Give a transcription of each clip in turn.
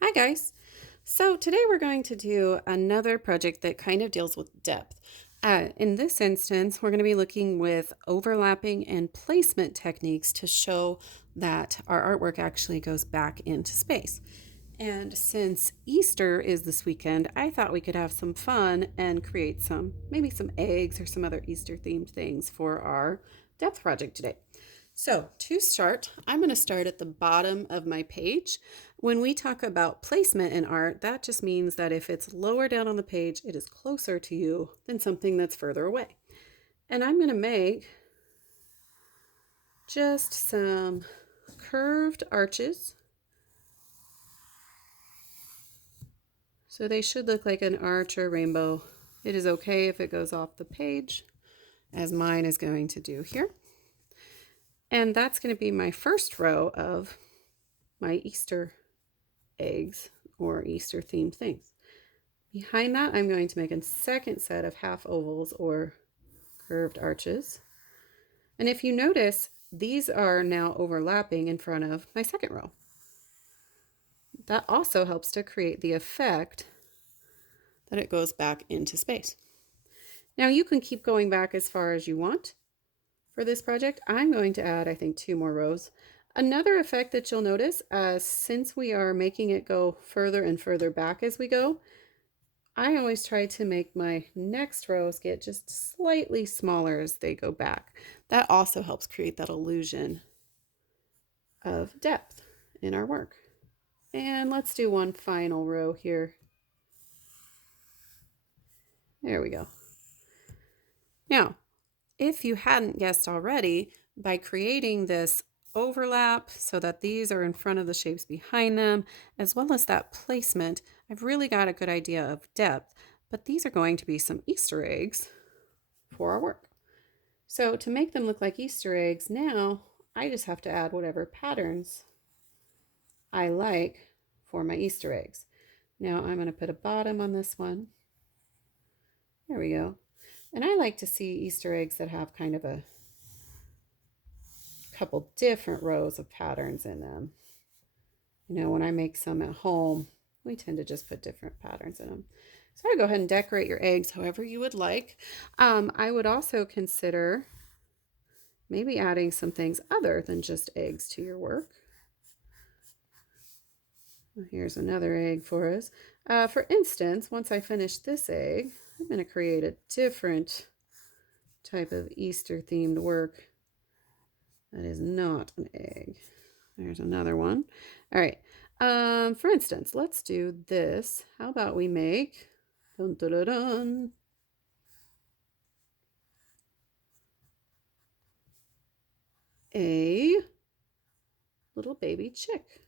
Hi guys. So today we're going to do another project that kind of deals with depth. In this instance, we're going to be looking with overlapping and placement techniques to show that our artwork actually goes back into space. And since Easter is this weekend, I thought we could have some fun and create maybe some eggs or some other Easter themed things for our depth project today. So to start, I'm going to start at the bottom of my page. When we talk about placement in art, that just means that if it's lower down on the page, it is closer to you than something that's further away. And I'm going to make just some curved arches. So they should look like an arch or rainbow. It is okay if it goes off the page, as mine is going to do here. And that's going to be my first row of my Easter eggs or Easter themed things. Behind that, I'm going to make a second set of half ovals or curved arches. And if you notice, these are now overlapping in front of my second row. That also helps to create the effect that it goes back into space. Now you can keep going back as far as you want for this project. I'm going to add, I think, 2 more rows. Another effect that you'll notice, since we are making it go further and further back as we go, I always try to make my next rows get just slightly smaller as they go back. That also helps create that illusion of depth in our work. And let's do one final row here. There we go. Now, if you hadn't guessed already, by creating this overlap so that these are in front of the shapes behind them, as well as that placement, I've really got a good idea of depth, but these are going to be some Easter eggs for our work. So to make them look like Easter eggs, now I just have to add whatever patterns I like for my Easter eggs. Now I'm going to put a bottom on this one. There we go. And I like to see Easter eggs that have kind of a couple different rows of patterns in them. You know, when I make some at home, we tend to just put different patterns in them. So I go ahead and decorate your eggs however you would like. I would also consider maybe adding some things other than just eggs to your work. Here's another egg for us. For instance, once I finish this egg, I'm going to create a different type of Easter themed work that is not an egg. There's another one. All right. For instance, let's do this. How about we make dun, dun, dun, dun, a little baby chick.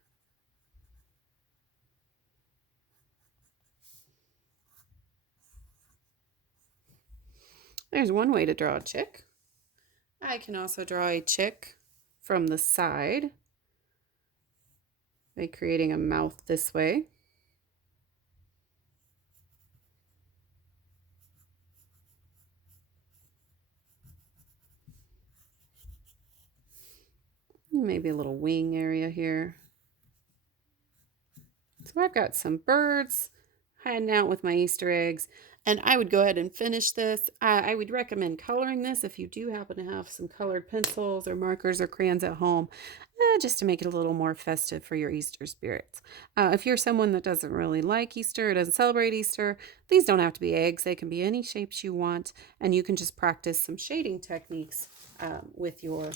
There's one way to draw a chick. I can also draw a chick from the side by creating a mouth this way. Maybe a little wing area here. So I've got some birds hiding out with my Easter eggs, and I would go ahead and finish this. I would recommend coloring this if you do happen to have some colored pencils or markers or crayons at home, just to make it a little more festive for your Easter spirits. If you're someone that doesn't really like Easter or doesn't celebrate Easter, these don't have to be eggs. They can be any shapes you want, and you can just practice some shading techniques with your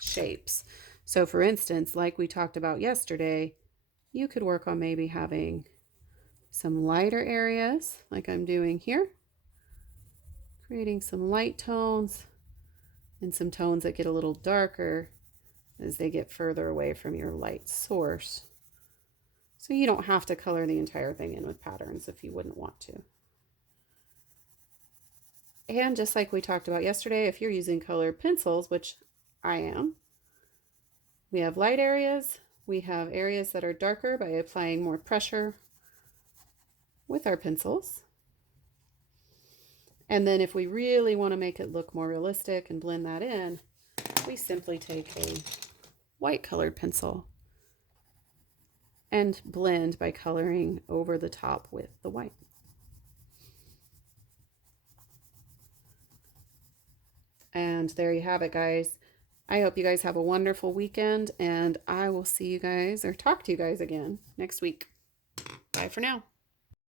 shapes. So for instance, like we talked about yesterday, you could work on maybe having some lighter areas like I'm doing here, creating some light tones and some tones that get a little darker as they get further away from your light source. So you don't have to color the entire thing in with patterns if you wouldn't want to. And just like we talked about yesterday, if you're using colored pencils, which I am, we have light areas, we have areas that are darker by applying more pressure with our pencils. And then if we really want to make it look more realistic and blend that in, we simply take a white colored pencil and blend by coloring over the top with the white. And there you have it, guys. I hope you guys have a wonderful weekend, and I will see you guys or talk to you guys again next week. Bye for now.